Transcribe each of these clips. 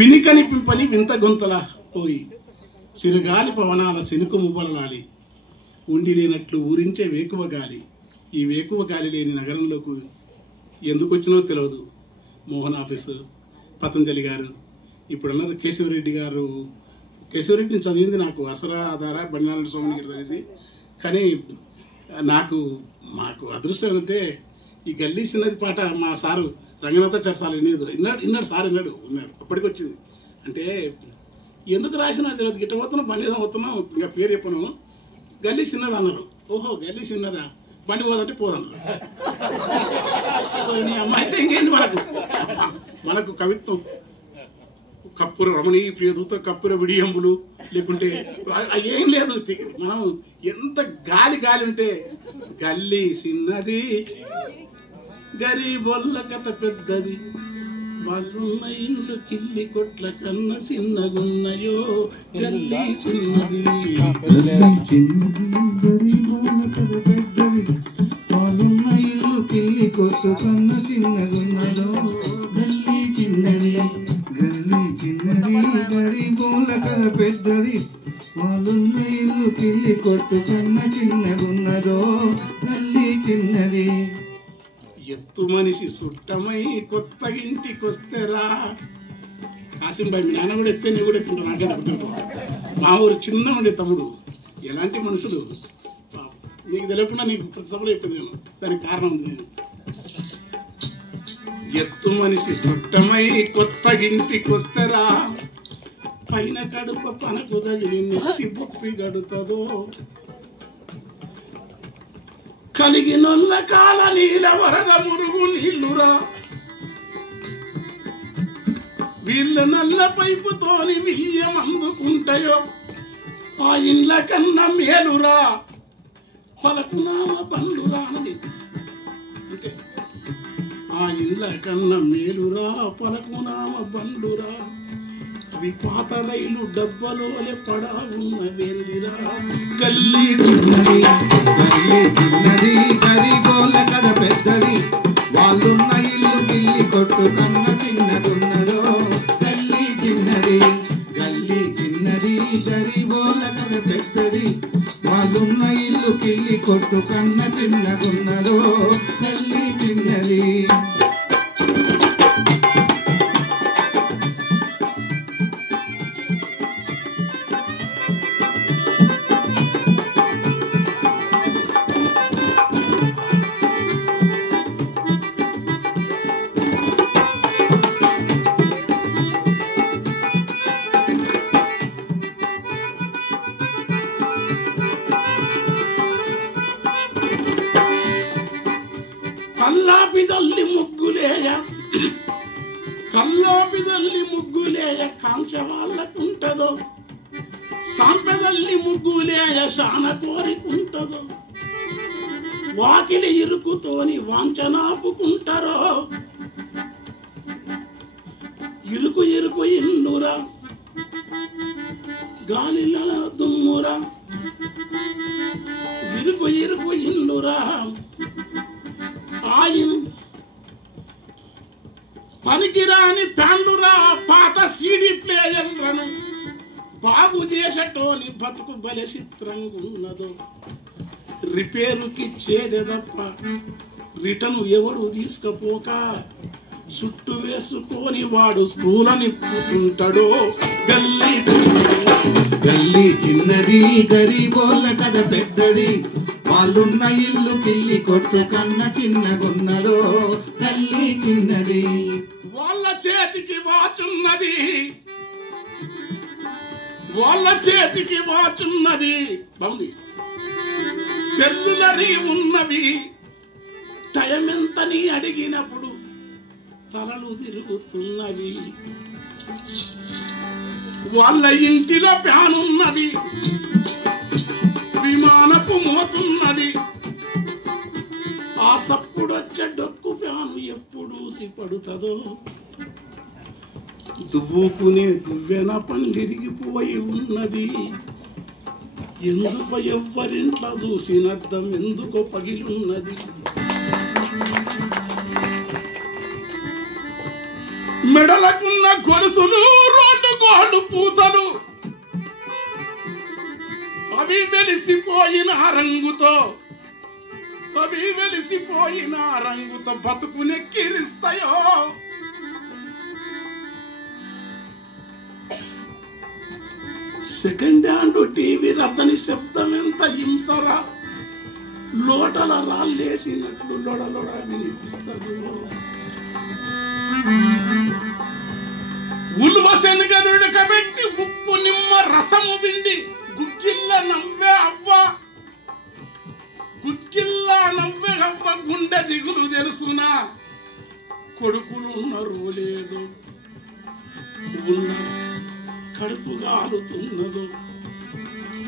వినికనిపింపని వింత గొంతల పోయి సిరుగాలి పవనాల సినుకు మువ్వలాలి ఉండి లేనట్లు ఊరించే వేకువ గాలి. ఈ వేకువ గాలి లేని నగరంలోకి ఎందుకు వచ్చినో తెలియదు. మోహన్ ఆఫీసు, పతంజలి గారు, ఇప్పుడు అన్నారు కేశవరెడ్డి గారు. కేశవరెడ్డిని చదివింది నాకు అసరా ఆధార బండినారాయణ స్వామి గారు చదివింది. కానీ మాకు అదృష్టం ఏంటంటే ఈ గల్లీ సిన్నది పాట మా సారు రంగనాథాచార్య సార్ విన్నాడు సార్ ఉన్నాడు అప్పటికి వచ్చింది. అంటే ఎందుకు రాసినా తెలియదు. గిట్ట పోతున్నాం బండి పోతున్నాం, ఇంకా పేరు చెప్పను. గల్లీ చిన్నది అన్నారు. ఓహో గల్లీ చిన్నదా, బండి పోదంటే పోదన్నారు. అమ్మాయి అయితే ఇంకేంది మనకు కవిత్వం కప్పుర రమణి ప్రియదూత కప్పుర విడియంబులు లేకుంటే ఏం లేదు. మనం ఎంత గాలి ఉంటే గల్లీ చిన్నది గరీబొల్ల కథ పెద్దది వాళ్ళున్న ఇల్లు కిల్లి కొట్ల కన్న చిన్నగున్నయో గల్లీ చిన్నది గరీబొల్ల కథ పెద్దది వాళ్ళున్న ఇల్లు కిల్లి కొట్ల కన్న చిన్నగున్నదో గల్లీ చిన్నది గల్లీ చిన్నది గరీబొల్ల కథ పెద్దది వాళ్ళున్న ఇల్లు కిల్లి కొట్టు కన్న చిన్నగున్నదో గల్లీ చిన్నది. ఎత్తు మనిషి సుట్టమై కొత్త ఇంటికొస్తేరా. కాసింబాయి మీ నాన్న కూడా ఎత్తే నేను కూడా ఎత్తుంటా. నాకే నవ్వుతుంటా. మా ఊరు చిన్న ఉండే తమ్ముడు. ఎలాంటి మనుషులు నీకు తెలియకుండా నీకు ప్రతి సభలో చెప్పేదేమో. దానికి కారణం ఉంది. నేను ఎత్తు మనిషి సుట్టమై కొత్త ఇంటికొస్తేరా పైన కడుప పనకు తగిలి నెత్తి బొప్పి గడుతుందో కలిగినొల్ల కాల నీల వరద మురుగు నీళ్లురా వీళ్ళ నల్ల పైపుతోని బియ్యం అందుకుంటాయో ఆ ఇండ్ల కన్నా మేలురా పలకునామ బండురా అని. అంటే ఆ ఇండ్ల కన్నా మేలురా పలకునామ బండురా అవి పాత రైలు డబ్బలోలే పడా ఉన్న వేందిరా గల్లీ చిన్నది గల్లీ చిన్నది గరీబోల కథ పెద్దది వాళ్ళున్న ఇల్లు గిల్లి కొట్టు కన్న చిన్నగున్నదో గల్లీ చిన్నది గల్లీ చిన్నది గరీబోల కథ పెద్దది వాళ్ళున్న ఇల్లు గిల్లి కొట్టు కన్న చిన్నగున్నదో గల్లీ చిన్నది. కల్లాపిదల్లి ముగ్గులేయ కాంచ వాళ్ళకుంటదో సాంపెదల్లి ముగ్గులేయ శాన కోరికుంటదో వాకిలి ఇరుకుతోని వాంచనాపుకుంటారో ఇరుకు ఇరుకు ఇల్లురా గాలిల దుమ్మురా ఇరుకు ఇరుకు ఇల్లురా పనికిరాని ఫ్యాన్లురా పాత సీడీ ప్లేయర్లను బాగు చేసేటోని బతుకు బలె చిత్రంగున్నదో రిపేరుకి చేదే తప్ప రిటర్న్ ఎవడు తీసుకపోక చుట్టు వేసుకొని వాడు స్కూల్ అని కూతుంటాడో గల్లీ గల్లీ చిన్నది గరీబోళ్ళ కథ పెద్దది వాళ్ళున్న ఇల్లు కిల్లి కొట్టు కన్న చిన్నగున్నదో గల్లీ చిన్నది. వాళ్ళ చేతికి వాచున్నది వాళ్ళ చేతికి వాచున్నది బాగుంది సెల్లులరీ ఉన్నవి టైం ఎంతని అడిగినప్పుడు తలలు తిరుగుతున్నవి వాళ్ళ ఇంటిలో ఫ్యాన్ ఉన్నది విమానపు మోతున్నది ఆ సప్పుడొచ్చే డొక్కు ఫ్యాను ఎప్పుడు సిపడుతుందో దువ్వుకునే దువ్వెన పండిరిగిపోయి ఉన్నది ఎందుకు ఎవ్వరింట్లో చూసినద్దం ఎందుకో పగిలున్నది మెడలకున్న గొలుసులు రోడ్డు గోళ్ళు పూతలు అవి వెలిసిపోయిన రంగుతో బతుకునెక్కిరిస్తాయో. సెకండ్ హ్యాండ్ టీవీ రద్దని శబ్దం ఎంత హింసరా, లోటల రాళ్ళేసినట్లు లొడలొడ వినిపిస్తుంది. ఉల్వ శనగలుడకబెట్టి ఉప్పు నిమ్మ రసము విండి గుగ్గిల్ల నవ్వే అవ్వ గుండె దిగులు తెలుసునా. కొడుకులు ఉన్నారు లేదు, ఉన్న కడుపు గాలుతున్నదో.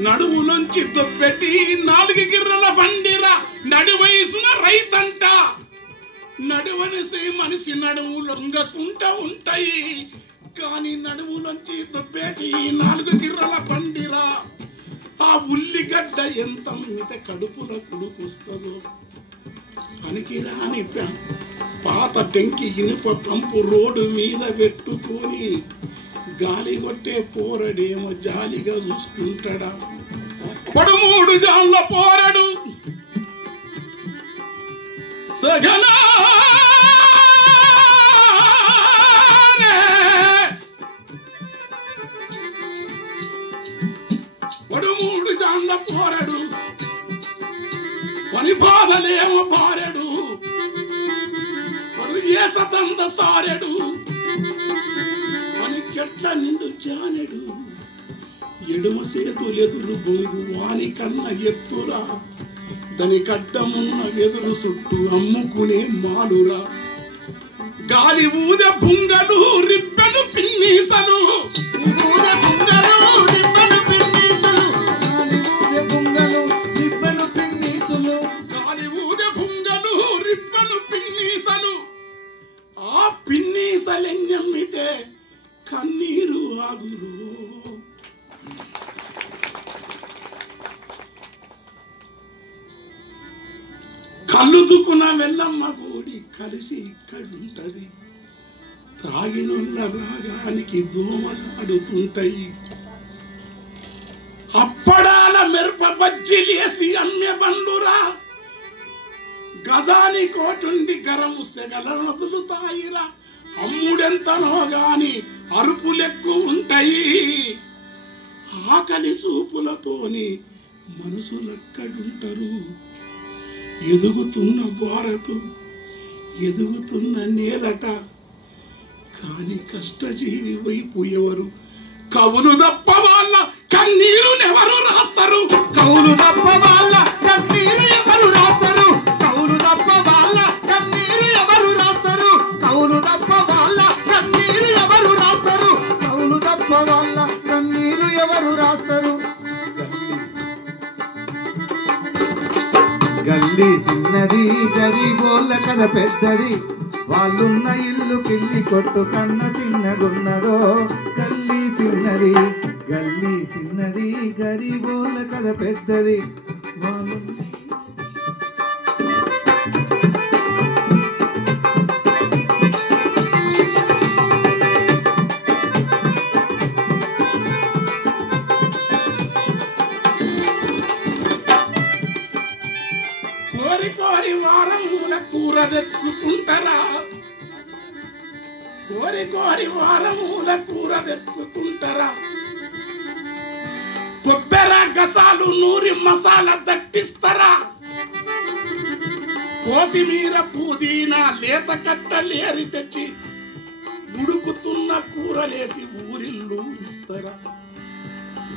నడువులోంచి దొప్పెట్టి 4 గిర్రల బండిరా నడి వయసున రైతంట. నడువనిసి మనిషి నడువు లొంగకుంటా ఉంటాయి, కానీ నడువులోంచి దొప్పెట్టి 4 గిర్రల బండిరా. ఆ ఉల్లిగడ్డ ఎంత మిత కడుపుల కుడుకొస్తుందో. పనికిరాని పాత టెంకి ఇనుప పంపు రోడ్డు మీద పెట్టుకొని గాలి కొట్టే పోరడేమో జాలిగా చూస్తుంటాడా. 13 జాళ్ళ పోరడు సగనా 13 జాళ్ళ పోరడు పని బాధలేమో బారెడు ఏ సతంద సారెడు మనకెట్ల నిండు జానెడు. ఎడుమ సేతులెదురు బొంగు వాని కన్న ఎత్తురా, దాని కడ్డమున్న వెదురు చుట్టూ అమ్ముకునే మాలురా. గాలి ఊదె బుంగలు రిబ్బెను పిన్నీసలు, ఆ పిన్నీసలెన్నమ్మితే కన్నీరు ఆగురు. కళ్ళుతుకున్న వెళ్ళమ్మ గుడి కలిసి ఇక్కడుంటది. తాగినున్న రాగానికి దోమలాడుతుంటాయి. అప్పడాల మెరుప బజ్జీలేసి అమ్మె బండురా. గజాని కోటుండి గరము సెగలనదులుతాయిరా. అమ్ముడెంతనో గాని అరుపులెక్కు ఉంటాయి. ఆకలి చూపులతోని మనుషులెక్కడుంటారు. ఎదుగుతున్న భారతు ఎదుగుతున్న నేలట, కాని కష్టజీవి వైపు ఎవరు కవులు తప్ప వాళ్ళ కన్నీరునెవరు రాస్తారు. కవులు తప్ప వాళ్ళ కన్నీరు ఎవరు రాస్తారు. కవులు తప్ప వాళ్ళ కన్నీరు ఎవరు రాస్తారు. కవులు తప్ప వాళ్ళ కన్నీరు ఎవరు రాస్తారు. కవులు తప్ప వాళ్ళ కన్నీరు ఎవరు రాస్తారు. గల్లీ చిన్నది గరీబోళ్ళ కథ పెద్దది. వాళ్ళున్న ఇల్లు కిల్లి కొట్టు కన్న చిన్నగున్నదో. గల్లీ చిన్నది గరీబోళ్ళ కథ పెద్దది. కోరి వారముల కూర తెచ్చుకుంటారా. కోరి వారముల కూర తెచ్చుకుంటారా. కొబ్బెర గసాలు నూరి మసాలా దట్టిస్తారా. కొత్తిమీర పుదీనా లేత కట్టలేరి తెచ్చి ఉడుకుతున్న కూరలేసి ఊరిల్లు ఇస్తారా.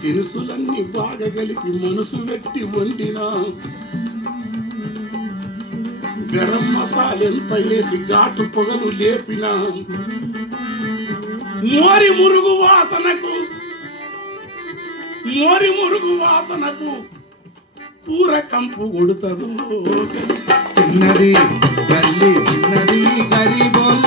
దినుసులన్నీ బాగా కలిపి మనసు పెట్టి వండినా. గరం మసాలెంత వేసి ఘాటు పొగలు లేపినా. మోరి మురుగు వాసనకు కూర కంపు కొడుతుందో. చిన్నది గల్లీ చిన్నది గరీబోళ్ళ